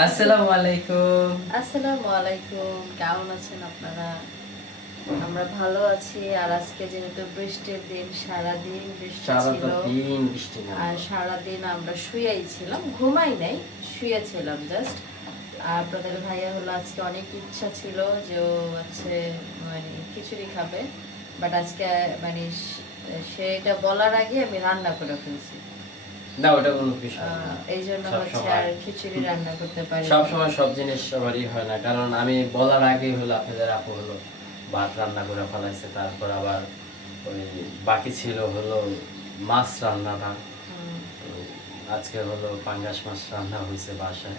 আসসালামু আলাইকুম। আসসালামু আলাইকুম কেমন আছেন আপনারা? আমরা ভালো আছি আর আজকে যেহেতু বৃষ্টির দিন সারা দিন বৃষ্টি ছিল আর সারা দিন আমরা শুয়েই ছিলাম ঘুমাই নাই শুয়েছিলাম জাস্ট আর আপনাদের ভাইয়া হলো আজকে অনেক ইচ্ছা ছিল যে ও হচ্ছে মানে খিচুড়ি খাবে বাট আজকে মানে সেটা বলার আগে আমি রান্না করে ফেলছি। না ওটা কোনো বিষয় এই জন্য সব হচ্ছে আর খিচুড়ি রান্না করতে পারি সব সময় সব জিনিস সবারই হয় না কারণ আমি বলার আগেই হলো আপনাদের আপু হলো ভাত রান্না করে ফেলাইছে তারপর আবার ওই বাকি ছিল হলো মাছ রান্নাটা। আজকে হলো পাঙ্গাস মাছ রান্না হয়েছে বাসায়।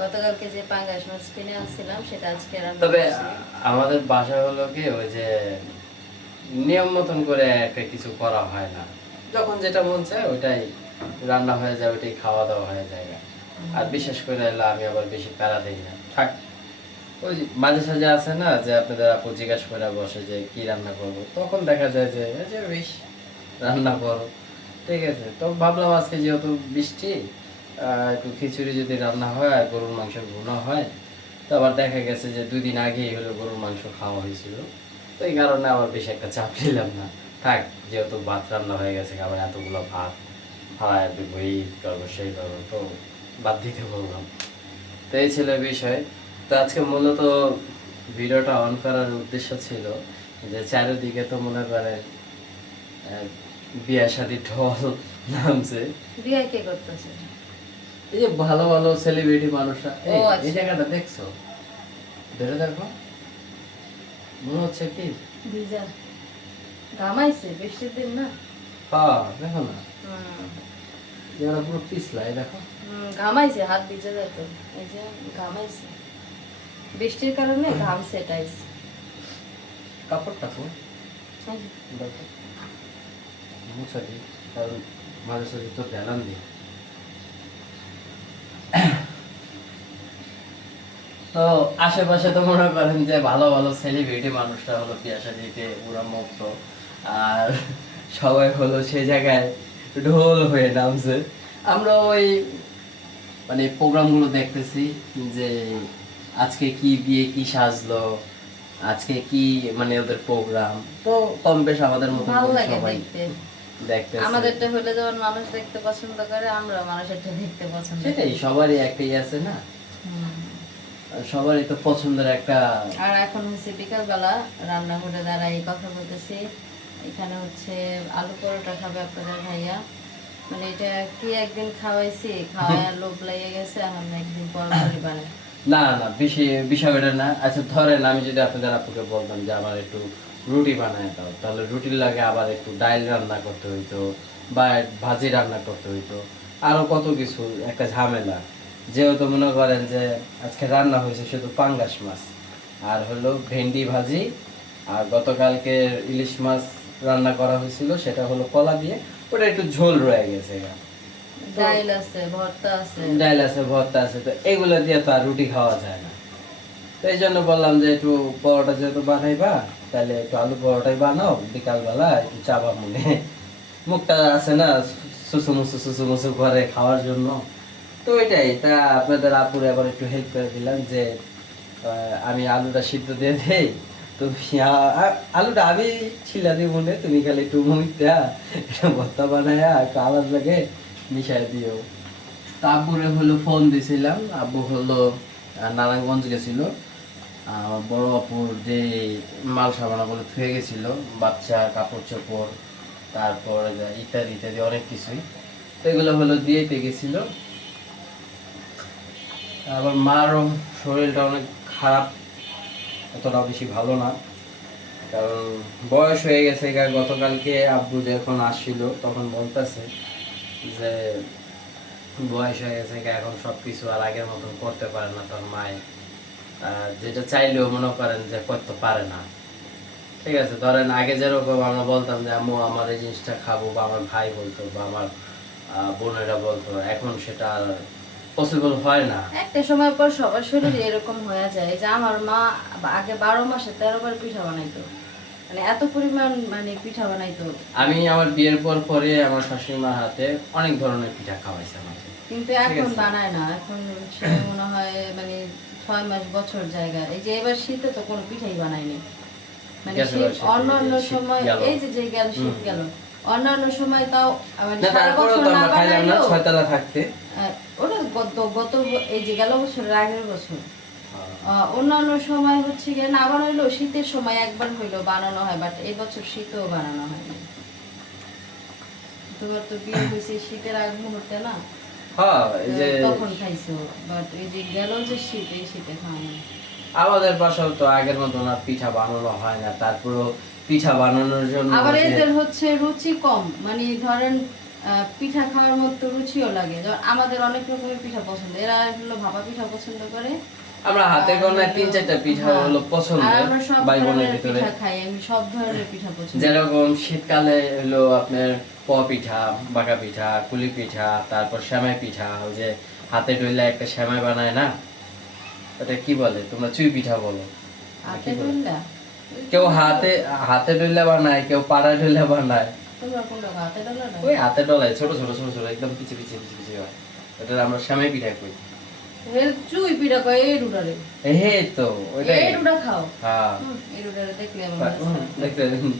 গতকালকে যে পাঙ্গাস মাছ কিনে আনছিলাম সেটা আজকে রান্না তবে আমাদের বাসায় হলো কি ওই যে নিয়ম মতন করে একটা কিছু করা হয় না। যখন যেটা মন চায় ওইটাই রান্না হয়ে যায়, ওইটাই খাওয়া দাওয়া হয়ে যায়। আর বিশেষ করে হলো আমি আবার বেশি প্যারা দিই না। থাক, ওই মাঝে সাঝে আছে না, যে আপনাদের আপু জিজ্ঞাসা করে বসে যে কি রান্না করব? তখন দেখা যায় যে যে বেশ রান্না করো। ঠিক আছে, তো ভাবলাম আজকে যেহেতু বৃষ্টি একটু খিচুড়ি যদি রান্না হয় আর গরুর মাংস ভুনা হয়, তো আবার দেখা গেছে যে দুই দিন আগেই হলো গরুর মাংস খাওয়া হয়েছিল। তো এই কারণে আবার বেশি একটা চাপ নিলাম না। থাক, যেহেতু ভাত রান্না হয়ে গেছে, আবার এতগুলো ভাত। ফালায় দেবো এই করব সেই করব তো বাদ দিতে বললাম তো এই ছিল বিষয় তো আজকে মূলত ভিডিওটা অন করার উদ্দেশ্য ছিল যে চারিদিকে তো মনে আহ, বিয়া শাদি ঢল নামছে বিয়ে কে করতেছে এই যে ভালো ভালো সেলিব্রিটি মানুষরা এই, আচ্ছা। জায়গাটা দেখছ ধরে দেখো মনে হচ্ছে কি ভিজা ঘামাইছে বৃষ্টির দিন না হ্যাঁ দেখো না যারা পুরো দেখো। ঘামাইছে হাত ভিজে যেত এই যে ঘামাইছে। বৃষ্টির কারণে ঘাম কাপড়টা তো মুছা দিই কারণ মাঝে তো দিই তো আশেপাশে তো মনে করেন যে ভালো ভালো সেলিব্রিটি মানুষরা হলো বিয়া শাদিতে পুরা মুক্ত। আর সবাই হলো সেই জায়গায় ঢোল হয়ে নামছে। আমরা ওই মানে প্রোগ্রামগুলো দেখতেছি যে আজকে কি বিয়ে কি সাজলো আজকে কি মানে ওদের প্রোগ্রাম। তো কম বেশ আমাদের মতো ভালো লাগে সবাই দেখতে। আমাদেরটা হলে যেমন মানুষ দেখতে পছন্দ করে আমরা মানুষেরটা দেখতে পছন্দ সেটাই সবারই একটাই আছে না? সবারই তো পছন্দের একটা আর এখন হচ্ছে বিকালবেলা রান্নাঘরে দাঁড়াই কথা বলতেছি। এখানে হচ্ছে আলু পরোটা খাবে আপনাদের ভাইয়া। মানে এটা কি একদিন খাওয়াইছি? খাওয়ায় লোভ লেগে গেছে এখন একদিন পর পরই বানাই না না, বেশি বিষয় ওটা না। আচ্ছা ধরেন আমি যদি আপনাদের আপুকে বলতাম যে আমার একটু রুটি বানায় দাও, তাহলে রুটির লাগে আবার একটু ডাল রান্না করতে হইতো বা ভাজি রান্না করতে হইতো। আরও কত কিছু, একটা ঝামেলা। যেহেতু মনে করেন যে আজকে রান্না হয়েছে শুধু পাঙ্গাস মাছ, আর হলো ভেন্ডি ভাজি, আর গতকালকে ইলিশ মাছ রান্না করা হয়েছিল সেটা হলো কলা দিয়ে। ওটা একটু ঝোল রয়ে গেছে। ডাইল আছে ভর্তা আছে। ডাল আছে ভর্তা আছে তো এগুলো দিয়ে তো আর রুটি খাওয়া যায় না। তো এই জন্য বললাম যে একটু পরোটা যেহেতু বানাইবা তাহলে একটু আলু পরোটাই বানাও বিকালবেলা একটু চাবা মনে মুখটা আছে না সুসু মুসু সুসু মুসু করে খাওয়ার জন্য। তো এটাই তা আপনাদের আপুরে আবার একটু হেল্প করে দিলাম যে আমি আলুটা সিদ্ধ দিয়ে দেই। আ- আলুটা আমি ছিলা মনে, তুমি খালি একটু মুখটা এটা ভর্তা আলাদা লাগে, মিশাই দিও। তা হলো ফোন দিছিলাম, আব্বু হলো নারায়ণগঞ্জ গেছিল। বড় আপুর যে মাল সাবানাগুলো থুয়ে গেছিল, বাচ্চা, কাপড় চোপড়, তারপর ইত্যাদি ইত্যাদি অনেক কিছুই। তো এগুলো হলো দিয়ে পেয়ে গেছিল। আবার মারও শরীরটা অনেক খারাপ। অতটা বেশি ভালো না। কারণ বয়স হয়ে গেছে গতকালকে আব্বু যখন আসছিল তখন বলতেছে যে, বয়স হয়ে গেছে এখন সব কিছু আর আগের মতন করতে পারে না তোর মায়ে আর যেটা চাইলেও মনে করেন যে করতে পারে না। ঠিক আছে, ধরেন আগে যেরকম আমরা বলতাম যে, আম্মু, আমার এই জিনিসটা খাব বা আমার ভাই বলতো বা আমার বোনেরা বলতো, এখন সেটা আর পসিবল হয় না। একটা সময় পর সবার শরীরে এরকম হয়ে যায় যে আমার মা আগে বারো মাসে তেরো বার পিঠা বানাইতো। মানে এত পরিমাণ মানে পিঠা বানাইতো। আমি আমার বিয়ের পর পরে আমার শাশুড়ি মার হাতে অনেক ধরনের পিঠা খাওয়াইছে আমাকে। কিন্তু এখন বানায় না। এখন সে মনে হয় মানে ছয় মাস বছর জায়গা। এই যে এবার শীতে তো কোনো পিঠাই বানায়নি। মানে অন্য অন্য সময় এই যে যে গেল শীত গেল। অন্যান্য সময় তাও মানে সারা বছর না বানাইলেও ছয়তলা থাকতে। গত গত এই যে গেল বছরের আগের বছর। অন্যান্য সময় হচ্ছে গিয়ে না বানাইলেও শীতের সময় একবার হইল বানানো হয় বাট এই বছর শীতেও বানানো হয়নি। তোমার তো বিয়ে হয়েছে শীতের আগ মুহূর্তে না? হ্যাঁ তখন খাইছো বাট যে গেল যে শীত এই শীতে আমাদের বাসাও তো আগের মতো না পিঠা বানানো হয় না তারপরও পিঠা বানানোর জন্য আবার এদের হচ্ছে রুচি কম মানে ধরেন পিঠা খাওয়ার মতো রুচিও লাগে। আমাদের অনেক রকমের পিঠা পছন্দ। এরা হলো ভাপা পিঠা পছন্দ করে। আমরা হাতে গোনা তিন চারটা পিঠা হ্যাঁ। হলো সব ভাই বোনের ভিতরে। পিঠা খাই আমি সব ধরনের পিঠা পছন্দ যেরকম শীতকালে হলো আপনার প পিঠা বাঁকা পিঠা কুলি পিঠা তারপর শ্যামাই পিঠা ওই যে হাতে ডইলে একটা শ্যামাই বানায় না? ওটা কি বলে? তোমরা চুই পিঠা বলো। হাতে কি বলে? কেউ হাতে হাতে ডইলে বানায় কেউ পাড়া ডইলে বানায়। ওই হাতে ডলায় ছোট ছোট ছোট ছোট একদম পিছে পিছে পিছে পিছে হয়। ওটা আমরা শ্যামাই পিঠা কই চুই পিঠা কয় এই রুডারে। হে তো ওইটাই। এই রুডা খাও। হ্যাঁ। এই রুডারে দেখলে আমার হুম,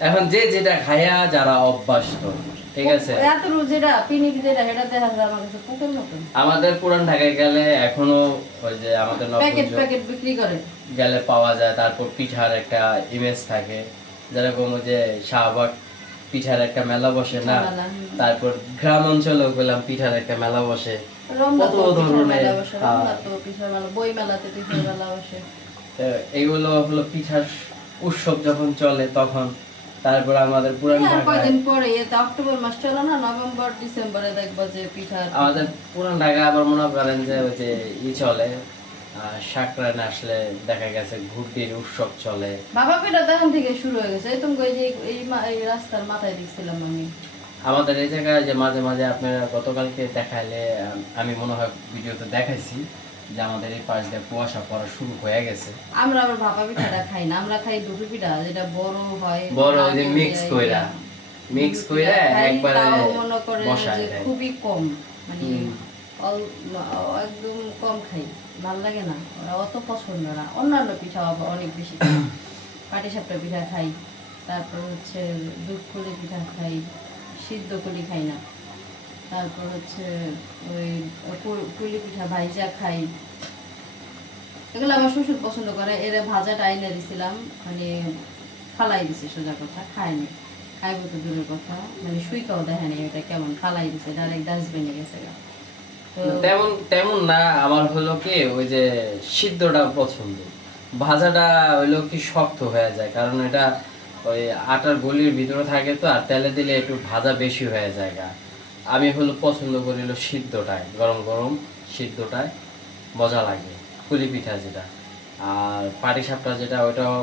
এখন যে যেটা খায়া যারা অভ্যস্ত ঠিক আছে? এটা আমাদের পুরান ঢাকায় গেলে এখনও ওই যে আমাদের বিক্রি করে। গেলে পাওয়া যায় তারপর পিঠার একটা ইমেজ থাকে। যেরকম ওই যে শাহবাগ পিঠার একটা মেলা বসে না? তারপর গ্রাম অঞ্চলেও গেলাম পিঠার একটা মেলা বসে। কত ধরনের, হ্যাঁ। রমনা তো পিঠার মেলা বই মেলাতে পিঠার মেলা বসে। তো হলো পিঠার উৎসব যখন চলে তখন তারপর আমাদের পুরান কয়দিন পরে অক্টোবর মাস চলে না নভেম্বর ডিসেম্বরে দেখবা যে পিঠা আমাদের পুরান ঢাকায় আবার মনে করেন যে ওই যে ই চলে সাকরান আসলে দেখা গেছে ঘুরটির উৎসব চলে। বাবা তখন থেকে শুরু হয়ে গেছে। তুমি যে এই রাস্তার মাথায় দেখছিলাম আমি। আমাদের এই জায়গায় যে মাঝে মাঝে আপনারা গতকালকে দেখাইলে আমি মনে হয় ভিডিওতে দেখাইছি যে আমাদের এই পাশ দিয়ে কুয়াশা পড়া শুরু হয়ে গেছে। আমরা আবার ভাপা পিঠাটা খাই না আমরা খাই দুটো পিঠা যেটা বড় হয় বড় যে মিক্স কইরা। মিক্স কইরা একবারে মনে করেন দেয়। খুবই কম মানে একদম কম খাই ভালো লাগে না ওরা অত পছন্দ না। অন্যান্য পিঠা আবার অনেক বেশি খাই। পাটি সাপটা পিঠা খাই তারপর হচ্ছে দুধ পুলি পিঠা খাই সিদ্ধ পুলি খাই না। তারপর হচ্ছে ওই পুলি পিঠা ভাইজা খাই। এগুলো আমার শ্বশুর পছন্দ করে এর ভাজাটা আইনে দিছিলাম মানে ফালাই দিছে সোজা কথা খায়নি। খাইব তো দূরের কথা মানে সুইকাও দেখেনি এটা কেমন ফালাই দিছে ডাইরেক্ট ডাস্টবিনে গেছে গা। তেমন তেমন না আমার হলো কি ওই যে সিদ্ধটা পছন্দ। ভাজাটা হইল কি শক্ত হয়ে যায় কারণ এটা ওই আটার গলির ভিতরে থাকে তো আর তেলে দিলে একটু ভাজা বেশি হয়ে যায় গা। আমি হলো পছন্দ করি হলো সিদ্ধটায় গরম গরম সিদ্ধটায় মজা লাগে পুলি পিঠা যেটা। আর পাটি সাপটা যেটা ওইটাও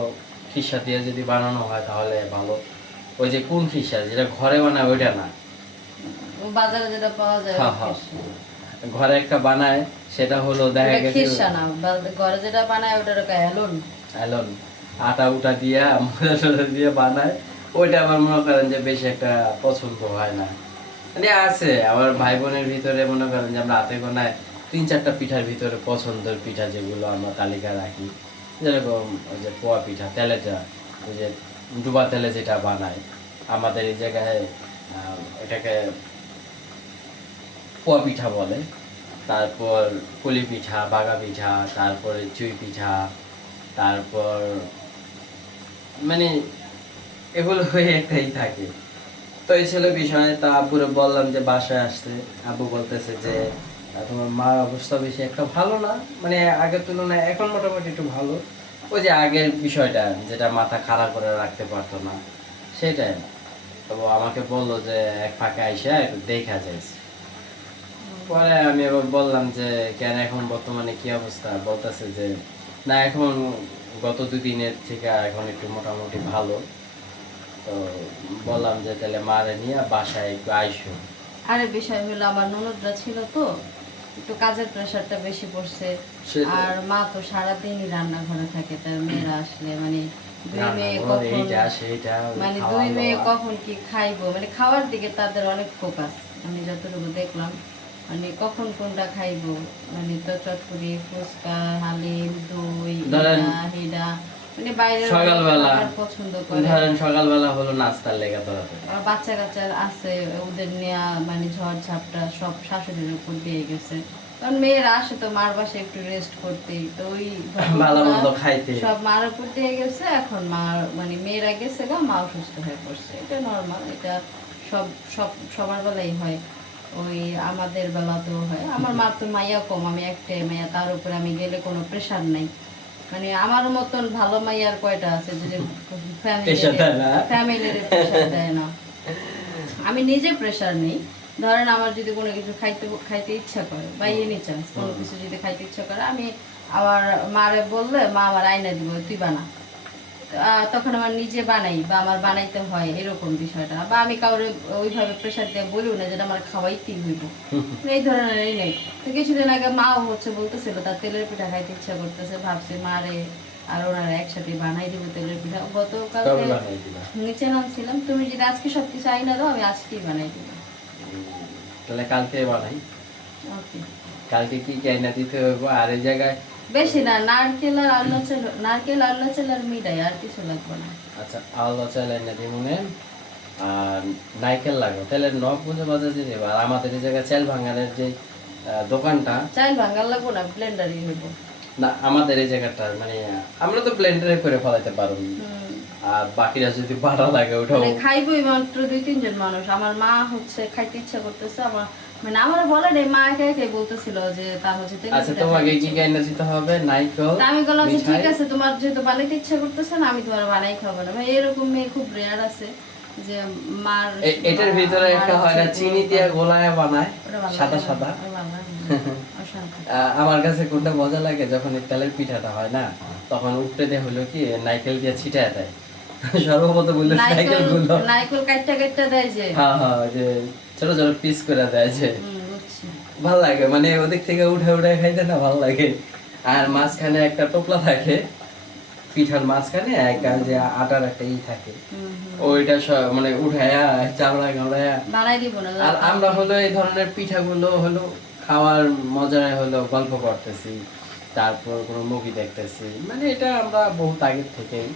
খিসা দিয়ে যদি বানানো হয় তাহলে ভালো। ওই যে কোন খিসা যেটা ঘরে বানায় ওইটা না। বাজারে যেটা পাওয়া যায় হ্যাঁ, হ্যাঁ। ঘরে একটা বানায় সেটা হলো দেখা গেছে ঘরে যেটা বানায় ওটার হেলুন অ্যালন। আটা উটা দিয়া ময়দা টয়দা দিয়ে বানায়। ওইটা আমার মনে করেন যে বেশি একটা পছন্দ হয় না। মানে আছে আমার ভাই বোনের ভিতরে মনে করেন যে আমরা হাতে গোনায় তিন চারটা পিঠার ভিতরে পছন্দের পিঠা যেগুলো আমরা তালিকা রাখি। যেরকম ওই যে পোয়া পিঠা তেলেটা ওই যে ডুবা তেলে যেটা বানায়। আমাদের এই জায়গায় এটাকে পোয়া পিঠা বলে। তারপর পুলি পিঠা, বাগা পিঠা, তারপরে চুই পিঠা, তারপর মানে এগুলো হয়ে একটাই থাকে। তো এই ছিল বিষয়। তা আব্বুরে বললাম যে বাসায় আসতে। আব্বু বলতেছে যে তোমার মার অবস্থা বেশি একটা ভালো না? মানে আগের তুলনায় এখন মোটামুটি একটু ভালো। ওই যে আগের বিষয়টা, যেটা মাথা খারাপ করে রাখতে পারতো না, সেটাই। তো আমাকে বলল যে, এক ফাঁকে আইসা একটু দেখা যাইছে। পরে আমি আবার বললাম যে কেন এখন বর্তমানে কি অবস্থা? বলতেছে যে না এখন গত দুদিনের থেকে এখন একটু মোটামুটি ভালো। তো বললাম যে তাহলে মারে নিয়ে বাসায় একটু আইসো। আরে বিষয় হলো আমার ননদরা ছিল তো একটু কাজের প্রেশারটা বেশি পড়ছে। আর মা তো সারাদিনই রান্নাঘরে থাকে তার মেয়েরা আসলে মানে দুই মেয়ে কখন মানে দুই মেয়ে কখন কি খাইবো? মানে খাওয়ার দিকে তাদের অনেক ফোকাস আমি যতটুকু দেখলাম। মানে কখন কোনটা খাইবো? মানে তো চটপুরি ফুচকা হালিম দই হেডা মানে বাইরের সকালবেলা পছন্দ করে। ধরেন সকালবেলা হলো নাস্তার লেগে ধরাতে। আর বাচ্চা কাচ্চা আছে ওদের নেয়া মানে ঝড় ঝাপটা সব শাশুড়ির উপর দিয়ে গেছে। কারণ মেয়েরা আসে তো মার বাসে একটু রেস্ট করতে তো ওই ভালো মন্দ খাইতে। সব মার উপর দিয়ে গেছে এখন মার মানে মেয়েরা গেছে গা মা অসুস্থ হয়ে পড়ছে। এটা নর্মাল এটা সব সব সবার বেলাই হয়। ওই আমাদের বেলাতেও হয়। আমার মার তো মাইয়া কম আমি একটাই মাইয়া তার উপরে আমি গেলে কোনো প্রেশার নাই। মানে আমার মতন ভালো মাইয়ার কয়টা আছে যে Pressure দেয় না? ফ্যামিলির প্রেশার দেয় না। আমি নিজে প্রেশার নেই। ধরেন আমার যদি কোনো কিছু খাইতে খাইতে ইচ্ছা করে বা এনি চান্স কোনো কিছু যদি খাইতে ইচ্ছা করে আমি আমার মারে বললে মা আমার আয়না দিব তুই বানা। তখন আমার নিজে বানাই বা আমার বানাইতে হয় এরকম বিষয়টা। বা আমি কাউরে ওইভাবে প্রেশার দিয়ে বলিও না যেটা আমার খাওয়াইতেই হইব। এই ধরনের এই নেই। তো কিছুদিন আগে মাও হচ্ছে বলতেছিল তার তেলের পিঠা খাইতে ইচ্ছা করতেছে ভাবছি মারে আর ওনারা একসাথে বানাই দিব তেলের পিঠা। গতকালকে নিচে নামছিলাম তুমি যদি আজকে সব কিছু আইনা দাও আমি আজকেই বানাই দিব। তাহলে কালকে বানাই। ওকে। কালকে কি কি আইনা দিতে হইব? আর এই জায়গায় বেশি না নারকেল আর আল্লাহ চাল নারকেল আল্লাহ চাল আর মিঠাই আর কিছু লাগবে না। আচ্ছা আলাদা চাল আইনা দিব আর নাইকেল লাগবে। তাহলে নখ বুঝে বাজার দিয়ে দেবো আর আমাদের এই জায়গায় চাল ভাঙানের যে দোকানটা চাল ভাঙাল লাগবো না ব্লেন্ডারই হইব না আমাদের এই জায়গাটা মানে আমরা তো ব্লেন্ডারে করে ফলাইতে পারব আর বাকিরা যদি বাটা লাগে ওটাও মানে খাইবই মাত্র দুই তিনজন মানুষ। আমার মা হচ্ছে খাইতে ইচ্ছা করতেছে আমার মানে আমার বলে নেই মা একা একাই বলতেছিল যে তার হচ্ছে আচ্ছা তোমাকে কি ইচ্ছা গাইনা দিতে হবে? নাইকেল আমি বললাম যে ঠিক আছে তোমার যেহেতু বানাইতে ইচ্ছা করতেছে না আমি তোমার বানাই খাব না। ভাই এরকম মেয়ে খুব রেয়ার আছে যে মার এটার ভিতরে একটা হয় না চিনি দিয়ে গোলায় বানায় সাদা সাদা। আমার কাছে কোনটা মজা লাগে যখন তেলের পিঠাটা হয় না তখন উপরে দিয়ে হলো কি নাইকেল দিয়ে ছিটায় দেয়। সর্বপ্রথম বলল নাইকেলগুলো নারকেল কাটটা কাটটা দেয় যে। হ্যাঁ হ্যাঁ যে ছোট ছোট পিস করে দেয় যে ভালো লাগে। মানে ওদিক থেকে উঠে উঠে খাইতে না ভালো লাগে। আর মাঝখানে একটা টোপলা থাকে পিঠার মাঝখানে একটা যে আটার একটা ই থাকে। ওইটা সব মানে উঠায়া চামড়া গামড়ায়া। না আর আমরা হলো এই ধরনের পিঠাগুলো হলো খাওয়ার মজায় হলো গল্প করতেছি। তারপর কোনো মুভি দেখতেছি। মানে এটা আমরা বহুত আগের থেকেই।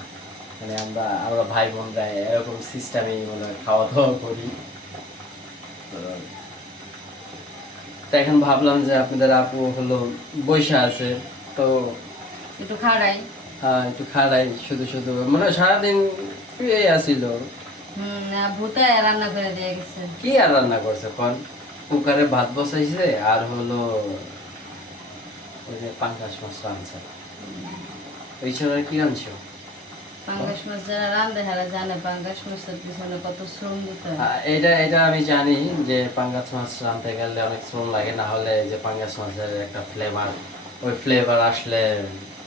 মানে আমরা আমরা ভাই বোনরা এরকম সিস্টেমেই মানে খাওয়া দাওয়া করি। তো এখন ভাবলাম যে আপনাদের আপু হলো বৈশা আছে তো একটু খাড়াই। আহ, একটু খাড়াই শুধু শুধু। মানে সারাদিন এই আসিল হুম ভূতায় রান্না করে দিয়ে গেছে। কি আর রান্না করছে কোন? কুকারে ভাত বসাইছে আর হলো ওই যে পাঙ্কাশ মাছ রাঁধছে ওই ছাড়া কি রাঁধছো পাঙ্গাস মাছ যারা রান্ধে হারা জানে পাঙ্গাস মাছের পিছনে কত শ্রম দিতে হয়। এটা এটা আমি জানি যে পাঙ্গাস মাছ রাঁধতে গেলে অনেক শ্রম লাগে না হলে যে পাঙ্গাস মাছের একটা ফ্লেভার ওই ফ্লেভার আসলে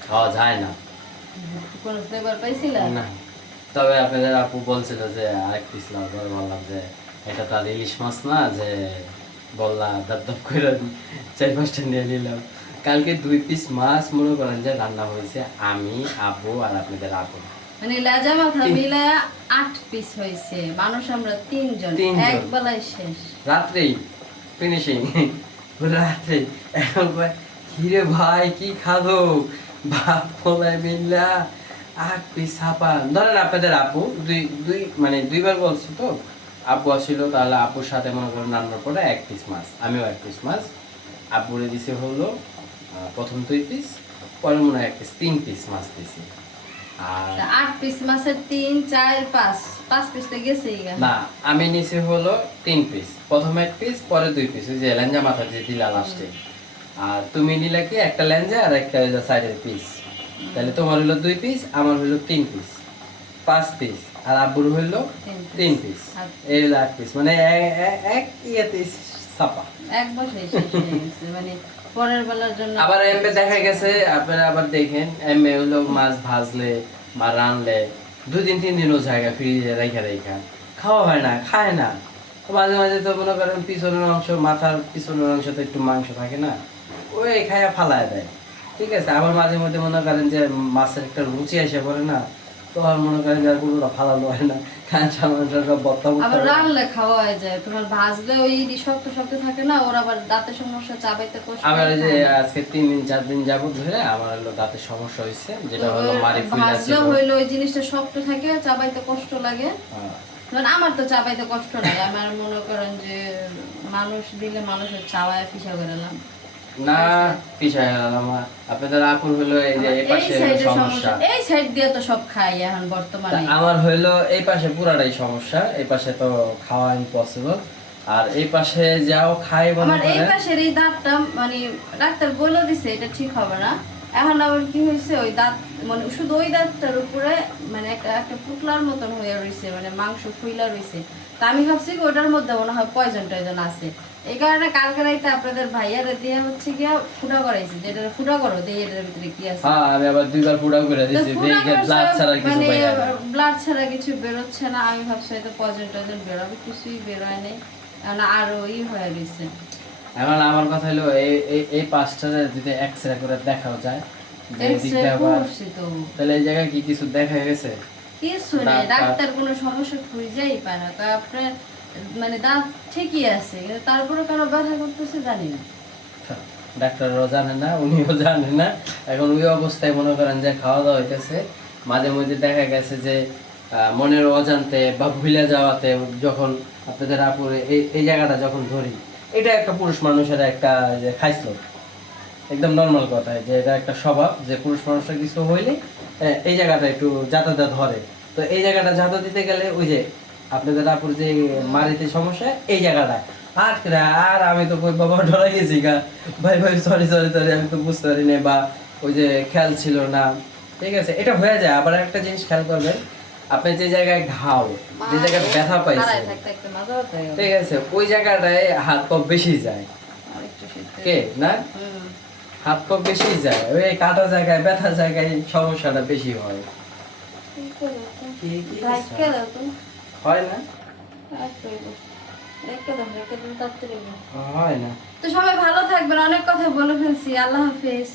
খাওয়া যায় না। কোনো ফ্লেভার পাইছিলা? না। তবে আপনাদের আপু বলছিল যে আরেক পিস পরে বললাম যে এটা তো আর ইলিশ মাছ না যে বললাম দাব দাব করে চার পাঁচটা নিয়ে নিলাম। কালকে দুই পিস মাছ মনে করেন যে রান্না হয়েছে আমি আবু আর আপনাদের আপু। মানে লেজা মাথা মিলে আট পিস হয়েছে। মানুষ আমরা তিনজন। এক বেলায় শেষ। রাত্রেই ফিনিশিং রাত্রে এখন কিরে ভাই কি খাদো বাপ পোলায় মিল্লা আট পিস ছাপা ধরেন আপনাদের আপু দুই দুই মানে দুইবার বলছি তো আপু আসছিল তাহলে আপুর সাথে মনে করেন রান্নার পরে এক পিস মাছ আমিও এক পিস মাছ। আপুরে দিছে হলো প্রথম দুই পিস পরে মনে হয় এক পিস তিন পিস মাছ দিছি আট পিস মাছের তিন চার পাঁচ। পাঁচ পিস তো গেছেই না আমি নিছি হলো তিন পিস প্রথম এক পিস পরে দুই পিস ওই যে লেঞ্জা মাথা যে দিলা লাস্টে আর তুমি নিলে কি একটা লেঞ্জা আর একটা ওই সাইডের পিস তাহলে তোমার হলো দুই পিস আমার হলো তিন পিস পাঁচ পিস আর আব্বুর হলো তিন পিস আচ্ছা। এই হলো আট পিস মানে এক ইয়েতে ছাপা এক বছর মানে পরের বেলার জন্য আবার এমবে দেখা গেছে, আপনারা আবার দেখেন এমবে হলো মাছ ভাজলে বা রানলে দুই দিন, তিন দিনও জায়গা ফ্রিজে রেখে রেখা খাওয়া হয় না, খায় না। মাঝে মাঝে তো মনে করেন পিছনের অংশ, মাথার পিছনের অংশ তো একটু মাংস থাকে না, ওই খায়া ফালায় দেয়। ঠিক আছে, আবার মাঝে মধ্যে মনে করেন যে মাছের একটা রুচি এসে পড়ে না তো তো আর মনে করেন যে ফালানো হয় না। কাঁচা মাংস সব বত্তা আবার রানলে খাওয়া হয়ে যায়। তোমার ভাজলে ওই শক্ত শক্ত থাকে না ওর আবার দাঁতের সমস্যা চাবাইতে কষ্ট আমার ওই যে আজকে তিন দিন চার দিন যাবত ধরে আমার হলো দাঁতের সমস্যা হয়েছে যেটা হলো মারি ফুলা ভাজলে ছিল হইল ওই জিনিসটা শক্ত থাকে চাবাইতে কষ্ট লাগে। হ্যাঁ। আমার তো চাবাইতে কষ্ট নাই আমার মনে করেন যে মানুষ দিলে মানুষের চাওয়ায় ফিসা করে নাম না পিছায় গেলাম আপনাদের আপুর হলো এই যে এই পাশে সমস্যা। এই সাইড দিয়ে তো সব খাই এখন বর্তমানে। আমার হইল এই পাশে পুরাটাই সমস্যা এই পাশে তো খাওয়া ইম্পসিবল আর এই পাশে যাও খাই বলে আমার এই পাশের এই দাঁতটা মানে ডাক্তার বলে দিছে এটা ঠিক হবে না। এখন আবার কি হয়েছে ওই দাঁত মানে শুধু ওই দাঁতটার উপরে মানে একটা একটা মতন হয়ে রয়েছে মানে মাংস ফুইলা রয়েছে তা আমি ভাবছি কি ওটার মধ্যে মনে হয় পয়জন টয়জন আছে। এই কারণে কালকে রাইতে আপনাদের ভাইয়ারে দিয়ে হচ্ছে গিয়া ফুটা করাইছি যেটা ফুটা করো দিয়ে এটার ভিতরে কি আছে। হ্যাঁ আমি আবার দুইবার পুরা করে দেখে ব্লাড ছাড়া কিছু মানে ব্লাড ছাড়া কিছু বেরোচ্ছে না আমি ভাবছি হয়তো পয়জন টয়জন বেরোবে কিছুই বেরোয় নেই। আরও ই হয়ে গেছে। এখন আমার কথা হলো এই এই এই পাঁচটা যদি এক্সরে করে দেখাও যায় তাহলে এই জায়গায় কি কিছু দেখা গেছে? কিছু নেই ডাক্তার কোনো সমস্যা খুঁজেই পায় না। কারণ আপনার মানে দাঁত ঠিকই আছে কিন্তু তারপরে কেন ব্যথা করতেছে জানি না। ডাক্তারও জানে না উনিও জানে না। এখন ওই অবস্থায় মনে করেন যে খাওয়া দাওয়া হইতেছে। মাঝে মধ্যে দেখা গেছে যে মনের অজান্তে বা ভুলে যাওয়াতে যখন আপনাদের আপুর এই এই জায়গাটা যখন ধরি এটা একটা পুরুষ মানুষের একটা যে খাইছিল একদম নর্মাল কথা, যে এটা একটা স্বভাব, যে পুরুষ মানুষের কিছু হইলে এই জায়গাটা একটু যাতায়াত ধরে। তো এই জায়গাটা যাতায়াত দিতে গেলে ওই যে আপনাদের আপুর যে মারিতে সমস্যা, এই জায়গাটা। আর আর আমি তো কই বাবা ডরা গেছি গা। ভাই ভাই সরি সরি সরি আমি তো বুঝতে পারি না বা ওই যে খেয়াল ছিল না। ঠিক আছে, এটা হয়ে যায়। আবার একটা জিনিস খেয়াল করবেন আপনি যে জায়গায় ঘাও যে জায়গায় ব্যথা পাইছে। ঠিক আছে ওই জায়গাটায় হাত পা বেশি যায়। কে? না? হাত পা বেশি যায় ওই কাটা জায়গায় ব্যথা জায়গায় সমস্যাটা বেশি হয়। হয় না। হয় না। তো সবাই ভালো থাকবেন অনেক কথা বলে ফেলছি আল্লাহ হাফেজ।